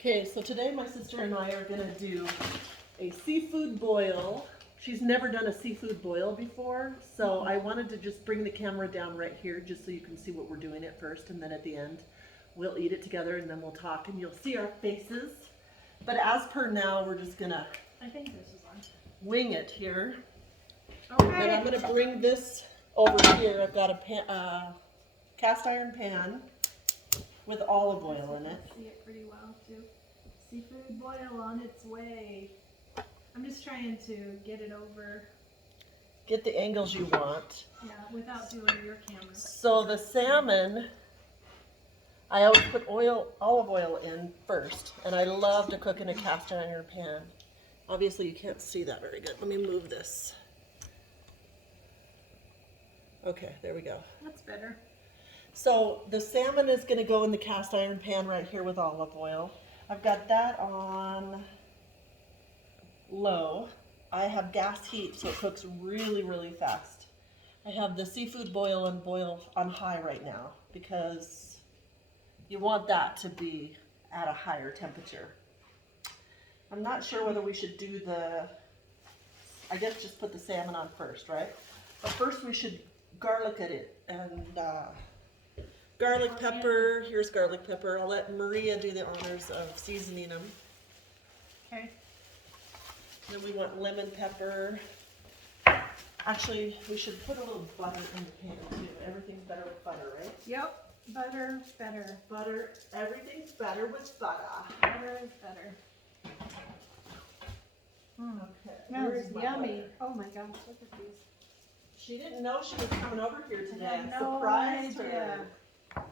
Okay, so today my sister and I are gonna do a seafood boil. She's never done a seafood boil before, so I wanted to just bring the camera down right here just so you can see what we're doing at first, and then at the end we'll eat it together and then we'll talk and you'll see our faces. But as per now, we're just gonna I think this is on. wing it here. Okay. And I'm gonna bring this over here. I've got a cast iron pan with olive oil in it. See it pretty well too. Seafood boil on its way. I'm just trying to get it over, Get the angles you want. yeah, without doing your camera. So the salmon, I always put olive oil in first, and I love to cook in a cast iron pan. Obviously you can't see that very good. Let me move this. Okay, there we go. That's better. So the salmon is gonna go in the cast iron pan right here with olive oil. I've got that on low. I have gas heat, so it cooks really, really fast. I have the seafood boil and boil on high right now because you want that to be at a higher temperature. I'm not sure whether we should do I guess just put the salmon on first, right? But first we should garlic it and garlic pepper. Here's garlic pepper. I'll let Maria do the honors of seasoning them. Okay. Then we want lemon pepper. Actually, we should put a little butter in the pan too. Everything's better with butter, right? Yep. Butter, better. Butter, everything's better with butter. Butter is better. Okay. Smells my yummy. butter? Oh my gosh, look at these. She didn't know she was coming over here today. I had I no surprised idea. her.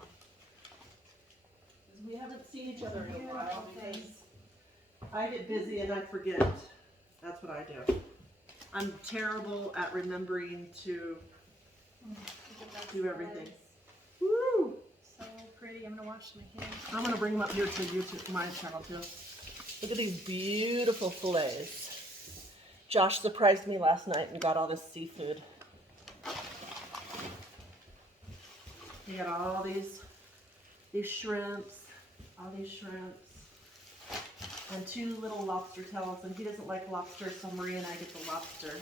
We haven't seen each other in a while Beautiful because things. I get busy and I forget. That's what I do. I'm terrible at remembering to Look at that do everything. slice. Woo! So pretty. I'm gonna wash my hands. I'm gonna bring them up here to YouTube, my channel too. Look at these beautiful fillets. Josh surprised me last night and got all this seafood. He got all these shrimps, and 2 little lobster tails, and he doesn't like lobster, so Maria and I get the lobster.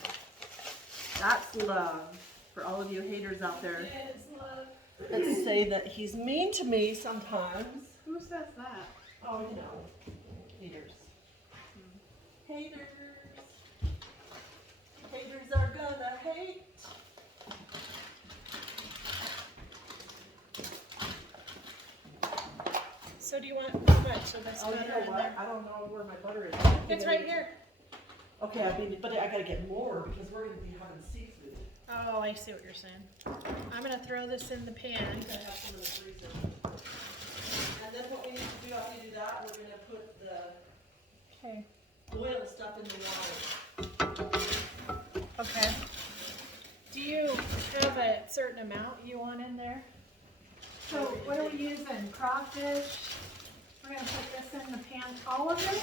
That's love for all of you haters out there Yes, love. that say that he's mean to me sometimes. Who says that? Oh, you know, haters. Haters. Haters are gonna hate. So do you want how much of this Oh, you butter know in what? there? I don't know where my butter is. It's right here. Okay, but I gotta get more because we're gonna be having seafood. Oh, I see what you're saying. I'm gonna throw this in the pan. I have some in the freezer. And then what we need to do after you do that, we're gonna put the Okay. boiled stuff in the water. Okay. Do you have a certain amount you want in there? So what are we using? Crawfish? We're gonna put this in the pan, all of it?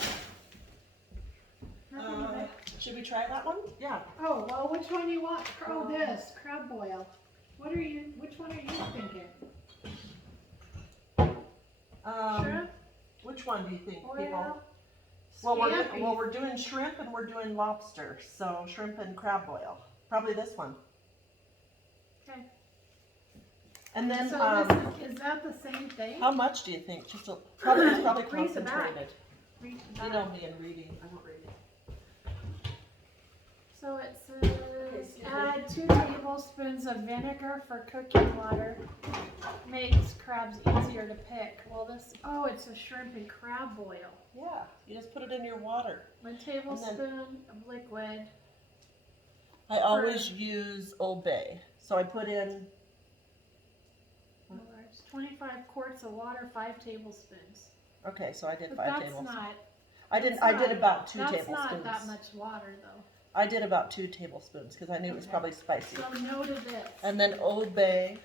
Nothing of it? Should we try that one? Yeah. Oh, well, which one do you want? Oh, this, crab boil. Which one are you thinking? Shrimp? Which one do you think, people? Oil? Well, Scampi. we're doing shrimp and we're doing lobster, so shrimp and crab boil. Probably this one. Okay. And then, So this is that the same thing? how much do you think? Just probably it's probably Read the back. concentrated. Read the You back. know me and reading. I won't read it. So it says, add 2 tablespoons of vinegar for cooking water. Makes crabs easier to pick. Well, oh, it's a shrimp and crab boil. Yeah, you just put it in your water. 1 tablespoon of liquid. I always use Old Bay, so I put in. 25 quarts of water, 5 tablespoons. Okay, so I did But 5 that's tablespoons. not, I did about 2 that's tablespoons. not that much water though. I did about 2 tablespoons because I knew it was Okay. probably spicy. So no to this. And then Old Bay.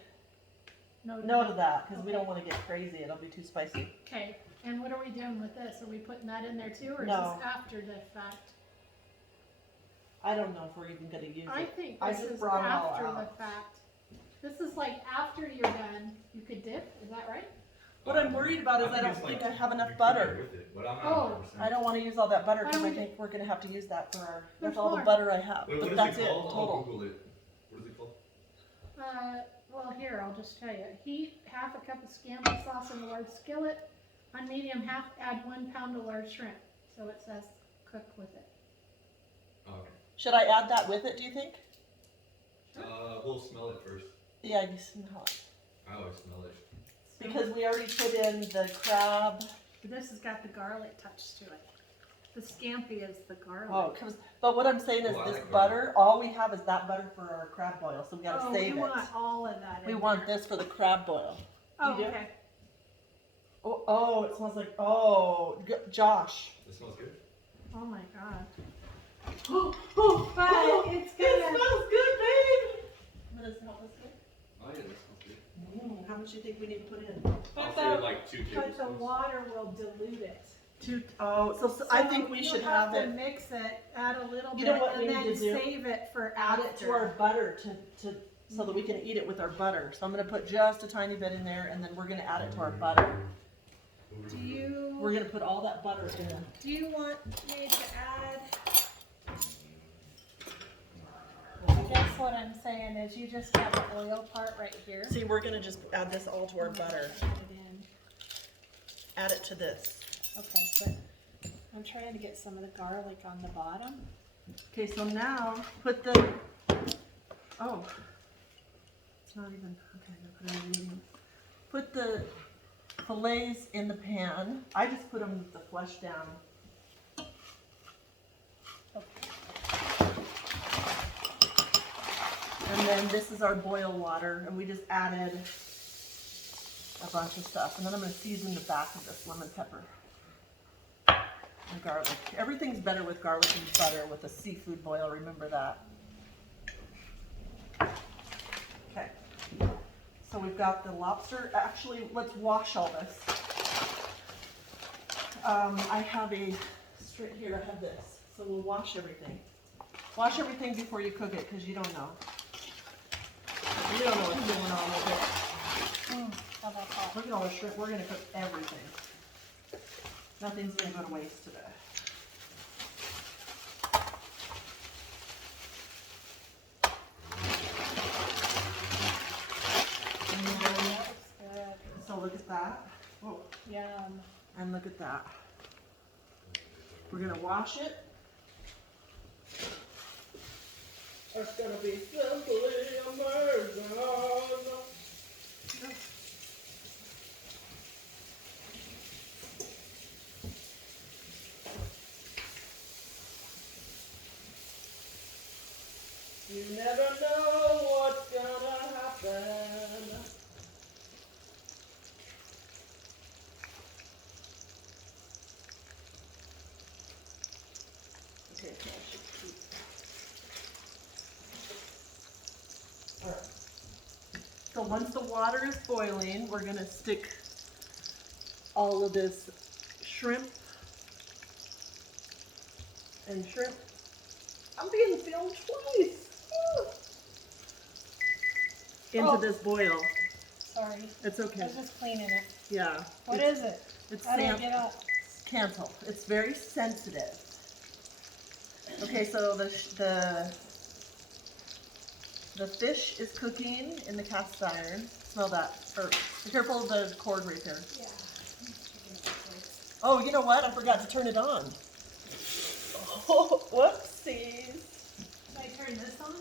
No No to that because we Okay. don't want to get crazy. It'll be too spicy. Okay, and what are we doing with this? Are we putting that in there too, or is No. this after the fact? I don't know if we're even going to use I it. think I this just is brought it all after out. the fact. This is like after you're done, you could dip, is that right? What I'm worried about is I don't think I have enough butter. With it, but I'm not Oh. 100%. I don't wanna use all that butter, Why cause don't I we think we're gonna have to use that for our, There's that's all the more. butter I have, What but is that's it it, called? I'll total. Google it. What is it called? Well, here, I'll just tell you. Heat half a cup of scampi sauce in a large skillet. On medium, add 1 pound of large shrimp. So it says cook with it. Oh, okay. Should I add that with it, do you think? We'll smell it first. Yeah, you smell it. I always smell it. Because we already put in the crab. This has got the garlic touch to it. The scampi is the garlic. Oh, but what I'm saying is Oh, I this like butter, all we have is that butter for our crab boil, so we gotta Oh, save we it. want all of that We in want there. this for the crab boil. Oh, you do? okay. Oh, it smells like, Josh. It smells good. Oh my god. But But it's it gonna. smells good, babe. What does it smell this good? Oh yeah, that smells good. How much do you think we need to put in? I'll But say the, like 2 but the tablespoons. water will dilute it. So I think we So should you'll have to it, mix it, add a little You bit, know what we and then need to do? save it for add after. it to our butter so that we can eat it with our butter. So I'm gonna put just a tiny bit in there and then we're gonna add it to our butter. We're gonna put all that butter in. Do you want me to add? I guess what I'm saying is you just got the oil part right here. See, we're gonna just add this all to our butter. Add it in. Add it to this. Okay, but I'm trying to get some of the garlic on the bottom. Okay, so now put the, oh, it's not even, okay, I'm gonna put it in the medium. Put the fillets in the pan. I just put them with the flesh down. And then this is our boil water, and we just added a bunch of stuff. And then I'm gonna season the back of this lemon pepper and garlic. Everything's better with garlic and butter with a seafood boil, remember that. Okay, so we've got the lobster. Actually, let's wash all this. I have a, straight here, I have this. So we'll wash everything. Wash everything before you cook it, because you don't know. You don't know what's going on with it. How about that? Look at all the shrimp. We're going to cook everything. Nothing's going to go to waste today. So look at that. Oh, Yum. and look at that. We're going to wash it. It's going to be simply amazing. You never know what's gonna happen. Okay, so I should keep. Alright. So once the water is boiling, we're gonna stick all of this shrimp and shrimp. I'm being filmed twice. Into this boil. Sorry. It's I okay. was just cleaning it. Yeah. What it's, is it? It's How do I get up? cancel. It's very sensitive. Okay, so the fish is cooking in the cast iron. Smell that. Or be careful of the cord right there. Yeah. Oh, you know what? I forgot to turn it on. Oh, whoopsies. Should I turn this on?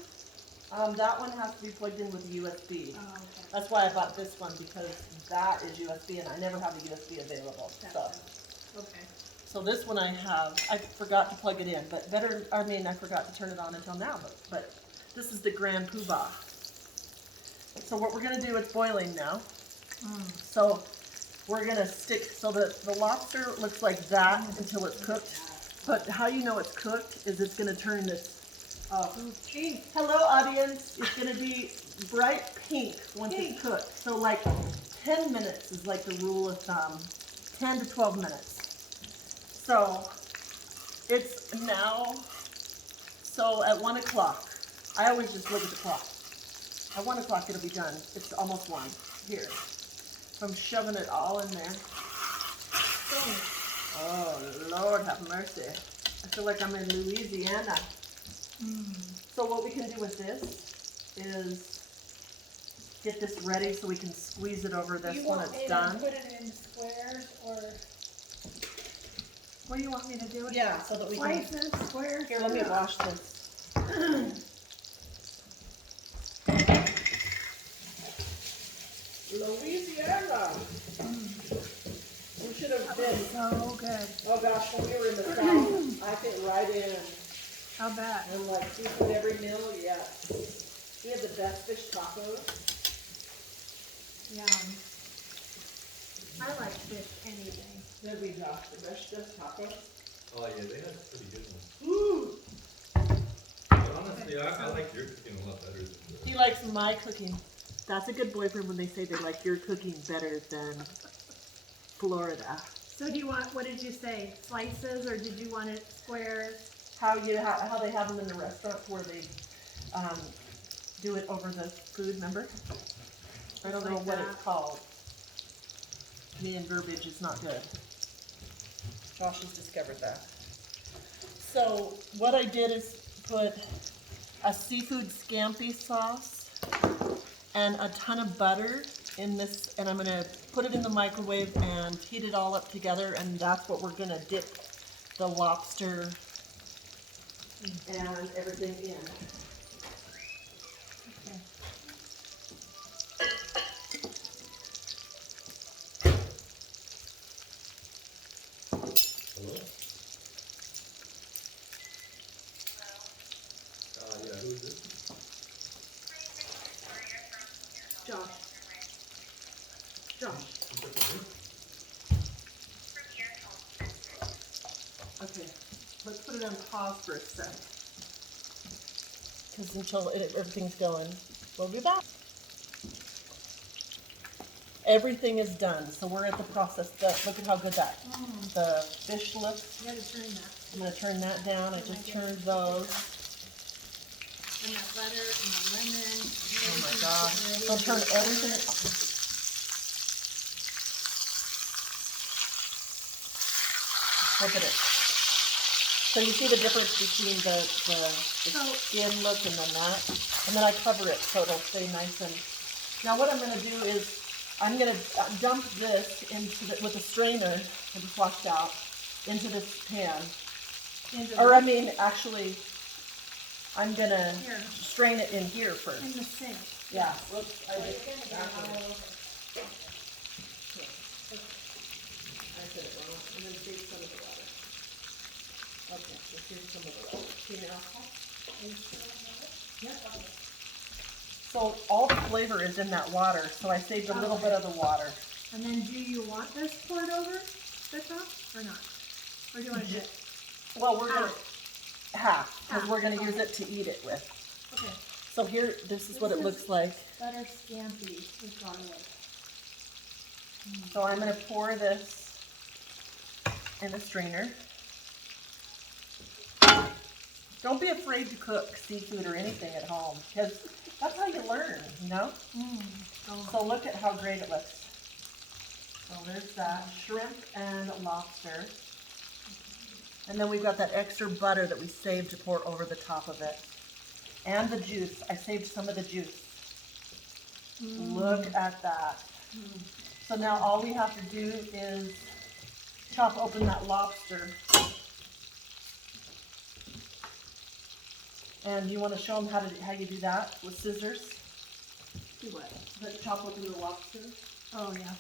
That one has to be plugged in with a USB. Oh, okay. That's why I bought this one, because that is USB and I never have a USB available. So, Okay. so this one I forgot to plug it in, but I forgot to turn it on until now, but this is the Grand Poobah. So what we're gonna do, it's boiling now. So we're gonna stick, so the lobster looks like that until it's cooked. But how you know it's cooked is it's gonna turn this, hello audience, it's gonna be bright pink once it's cooked. So like 10 minutes is like the rule of thumb, 10 to 12 minutes. So it's now, so at 1 o'clock, I always just look at the clock. At 1 o'clock it'll be done. It's almost 1 here. from shoving it all in there. So, Oh, Lord have mercy. I feel like I'm in Louisiana. So what we can do with this is get this ready so we can squeeze it over this you when want me it's to done. put it in squares or what do you want me to do with Yeah, so that we can. slices, squares? Here, let me wash this. Louisiana. We should have been. So good. Oh gosh, when we were in the South, I fit right in. I'll bet. And like seafood every meal, yes. We had the best fish tacos. Yum. I like fish anything. Did we, Josh? The best fish tacos? Oh yeah, they had pretty good ones. Ooh. But honestly, I like your cooking a lot better than He the. likes my cooking. That's a good boyfriend when they say they like your cooking better than Florida. So do you want, what did you say, slices or did you want it squares? How how they have them in the restaurant where they do it over the food, remember? I don't know Like what that. it's called. Me and verbiage is not good. Josh has discovered that. So what I did is put a seafood scampi sauce and a ton of butter in this, and I'm gonna put it in the microwave and heat it all up together, and that's what we're gonna dip the lobster and everything in. Okay. Hello? Yeah, who is this? Josh. Josh. Is that for me? Okay, let's put it on pause for a sec. Because until everything's going, we'll be back. Everything is done, so we're at the process. Look at how good that the fish looks. You gotta turn that. I'm gonna turn that down. I just turned those. And that butter and the lemon. Oh my gosh! I'll turn everything. Look at it. So you see the difference between the skin look and then I cover it so it'll stay nice and. Now what I'm gonna do is I'm gonna dump this into with a strainer I just washed out into this pan. Or I mean, actually, I'm gonna Here. strain it in here first. In the sink. Yeah. Whoops, I Well, just you're gonna get it backwards. all over. I said it wrong. I'm gonna save some of the water. Okay, so here's some of the water. See now? Yeah. So all the flavor is in that water, so I saved a little bit of the water. And then do you want this poured over the top or not? Or do you want to just, Well, we're gonna half, because Half, we're gonna use okay. it to eat it with. okay, So here, this is what it looks like. butter scampi with garlic. So I'm gonna pour this in a strainer. Don't be afraid to cook seafood or anything at home, because that's how you learn, you know? So look at how great it looks. So there's that, shrimp and lobster. And then we've got that extra butter that we saved to pour over the top of it. And the juice, I saved some of the juice. Look at that. So now all we have to do is chop open that lobster. And you want to show them how you do that with scissors? Do what? Like chop open the lobster. Oh, yeah.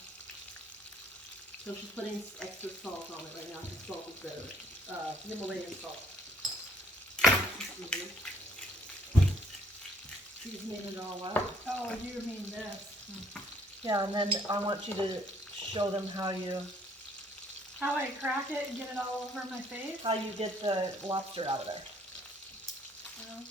So she's putting extra salt on it right now. The salt is better. Himalayan salt. Seasoning it all up. Oh, you mean this. Yeah, and then I want you to show them how you How I crack it and get it all over my face? get the lobster out of there. Well,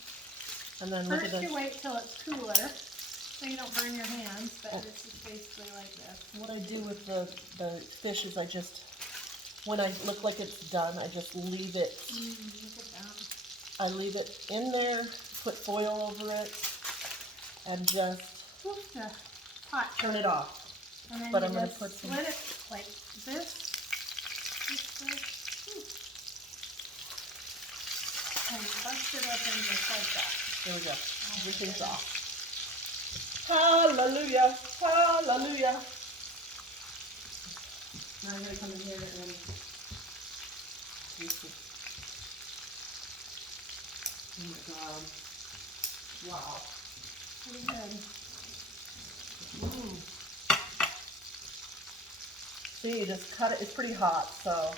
And then look at first you this. wait till it's cooler, so you don't burn your hands, but it's just basically like this. What I do with the fish is I just, when I look like it's done, I just leave it. Look at that. I leave it in there, put foil over it, and just Whoop, the hot. turn it off. And then But you I'm gonna just put some- split it like this. And bust it open just like that. There we go. Everything's off. Hallelujah. Hallelujah. Now I'm gonna come in here and oh my god. Wow. Pretty good. See, you just cut it. It's pretty hot, so.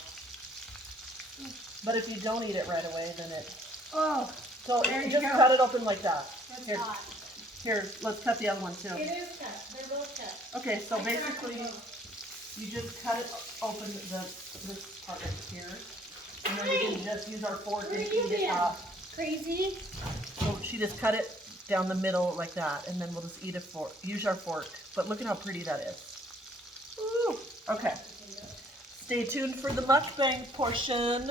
But if you don't eat it right away, then it. Oh, So There you you just go. cut it open like that. that's Here. hot. Here, let's cut the other one too. It is cut. They're both cut. Okay, so I cracked basically, them both. you just cut it open this part right here, and then we can just use our fork and Where eat you it been? up. Crazy. So she just cut it down the middle like that, and then we'll just eat a fork. Use our fork. But look at how pretty that is. Ooh. Okay. Stay tuned for the mukbang portion.